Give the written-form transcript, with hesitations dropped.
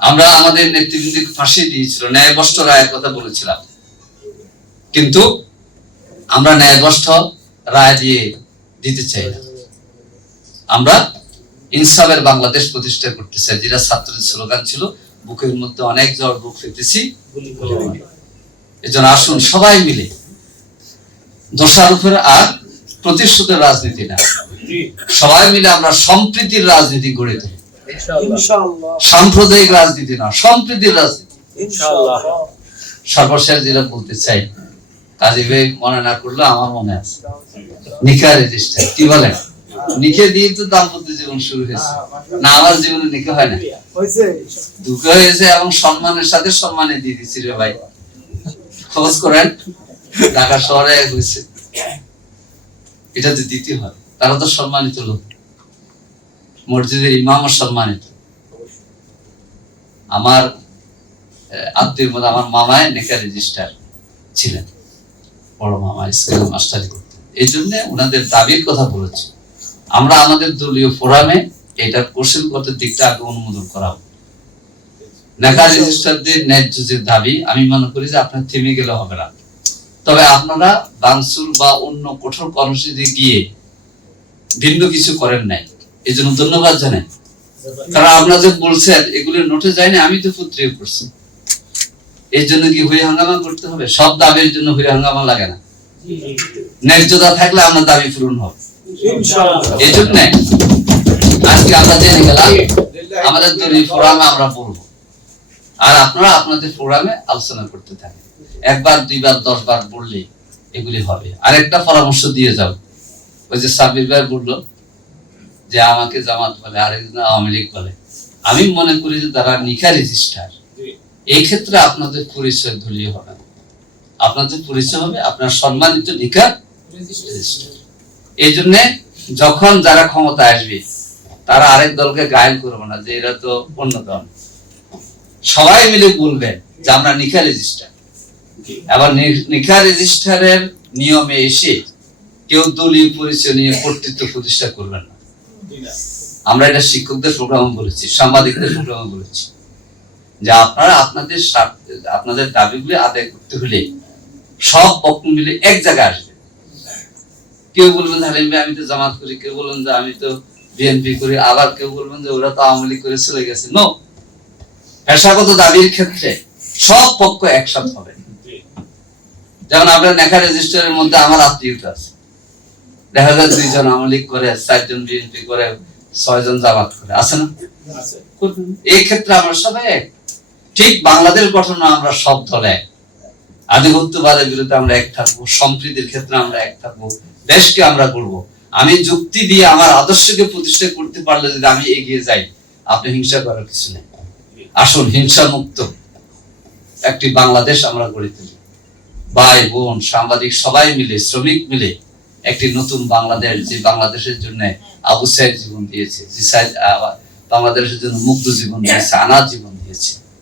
আমরা আমাদের নেতৃবৃন্দকে ফাঁসি দিয়েছিল, ন্যায়বষ্ঠ রায়ের কথা বলেছিলাম, কিন্তু আমরা ন্যায়বষ্ঠ রায় দিতে চাই না। আমরা ইনসাফের বাংলাদেশ প্রতিষ্ঠা করতে চাই, যেটা ছাত্রদের স্লোগান ছিল, বুকের মধ্যে অনেক জ্বর, বুক ফেটেছি। এজন্য আসুন সবাই মিলে দোষারোপের আর প্রতিশোধের রাজনীতি না, সবাই মিলে আমরা সম্প্রীতির রাজনীতি গড়ে তুলি। সাম্প্রদায়িক রাজনীতি না, সম্প্রীতির রাজনীতি। সর্বশেষ যেটা বলতে চাই, কাজী ভাই মনে না করলে আমার মনে আছে, নিকা রেজিস্টার কি বলেন, নিকে দিয়ে তো দাম্পত্য জীবন শুরু হয়েছে না, আমার জীবনে নিকে হয় না, দুঃখ হয়েছে এবং সম্মানের সাথে সম্মানে দিয়ে দিচ্ছি রে ভাই, খোঁজ করেন, ঢাকা শহরে হয়েছে, এটা তো দিতে হয়, তারা তো সম্মানিত লোক, মসজিদের ইমামও সম্মানিত। আমার আত্মীয় মধ্যে আমার মামায় নেকা রেজিস্টার ছিলেন, বড় মামা স্কুল মাস্টারি করতেন, এই জন্য ওনাদের দাবির কথা বলেছি। আমরা আমাদের দলীয় ফোরামে এটার কৌশলগত দিকটা আগে অনুমোদন করাবো। নেকা রেজিস্টারদের ন্যায্য যে দাবি, আমি মনে করি যে আপনার থেমে গেলে হবে না, তবে আপনারা বাংসুর বা অন্য কঠোর কর্মসূচিতে গিয়ে ভিন্ন কিছু করেন নাই, এই জন্য ধন্যবাদ জানাই। কারণ আপনারা যে বলছেন এগুলো নোটে যায় না, আমি তো পত্রিকা করছি, এই জন্য কি হয়ে হাঙ্গামা করতে হবে? সব দাবির জন্য হয়ে হাঙ্গামা লাগে না, ন্যায্যতা থাকলে আপনার দাবি পূরণ হবে। এই জন্য আজকে আমরা জেনে গেলাম, আমাদের দলীয় ফোরামে আমরা বলবো, আর আপনারা আপনাদের ফোরামে আলোচনা করতে থাকেন, একবার দুইবার 10 বার বললে এগুলি হবে। আরেকটা পরামর্শ দিয়ে যাও, ওই যে সাব্বির ভাই বললো যে আমাকে জামাত বলে, আরেকজন আওয়ামী লীগ বলে, আমি মনে করি যে তারা নিকা রেজিস্টার, এই ক্ষেত্রে আপনাদের পরিচয় দলীয় হবে, আপনাদের পরিচয় হবে আপনার সম্মানিত নিকা রেজিস্টার। এই জন্য যখন যারা ক্ষমতা আসবে তারা আরেক দলকে গায়েল করবে না যে এরা তো অন্য দল, সবাই মিলে বলবেন যে আমরা নিকা রেজিস্টার। আবার নিকা রেজিস্টারের নিয়মে এসে কেউ দলীয় পরিচয় নিয়ে কর্তৃত্ব প্রতিষ্ঠা করবেন না। আমরা এটা শিক্ষকদের প্রোগ্রামে বলেছি, সাংবাদিকদের প্রোগ্রামে বলেছি যে আপনারা আপনাদের দাবিগুলি আদায় করতে হলে সব পক্ষ মিলে এক জায়গায় আসবে। কেউ বলবেন হালিম ভাই আমি তো জামাত করি, কেউ বলবেন যে আমি তো বিএনপি করি, আবার কেউ বলবেন যে ওরা তো আওয়ামী লীগ করে চলে গেছে। নো, পেশাগত দাবির ক্ষেত্রে সব পক্ষ একসাথে হবে। যেমন আপনার নেকা রেজিস্টারের মধ্যে আমার আত্মীয়তা আছে, দেখা যায় 2 জন আওয়ামী লীগ করে, 4 জন বিএনপি করে, 6 জন জামাত করে, আছে না? এই ক্ষেত্রে আমরা সবাই এক। ঠিক বাংলাদেশ গঠনে আমরা সব দলে এক, আধিপত্যবাদের বিরুদ্ধে আমরা এক থাকবো, সম্প্রীতির ক্ষেত্রে আমরা এক থাকবো, দেশকে আমরা গড়বো। আমি যুক্তি দিয়ে আমার আদর্শকে প্রতিষ্ঠা করতে পারলে যদি আমি এগিয়ে যাই, আপনি হিংসা করার কিছু নেই। আসুন হিংসা মুক্ত একটি বাংলাদেশ আমরা গড়ে তুলি, ভাই বোন সাংবাদিক সবাই মিলে, শ্রমিক মিলে একটি নতুন বাংলাদেশ, যে বাংলাদেশের জন্য আবু সাইদ জীবন দিয়েছে, যে বাংলাদেশের জন্য মুগ্ধ জীবন দিয়েছে, আনার জীবন দিয়েছে,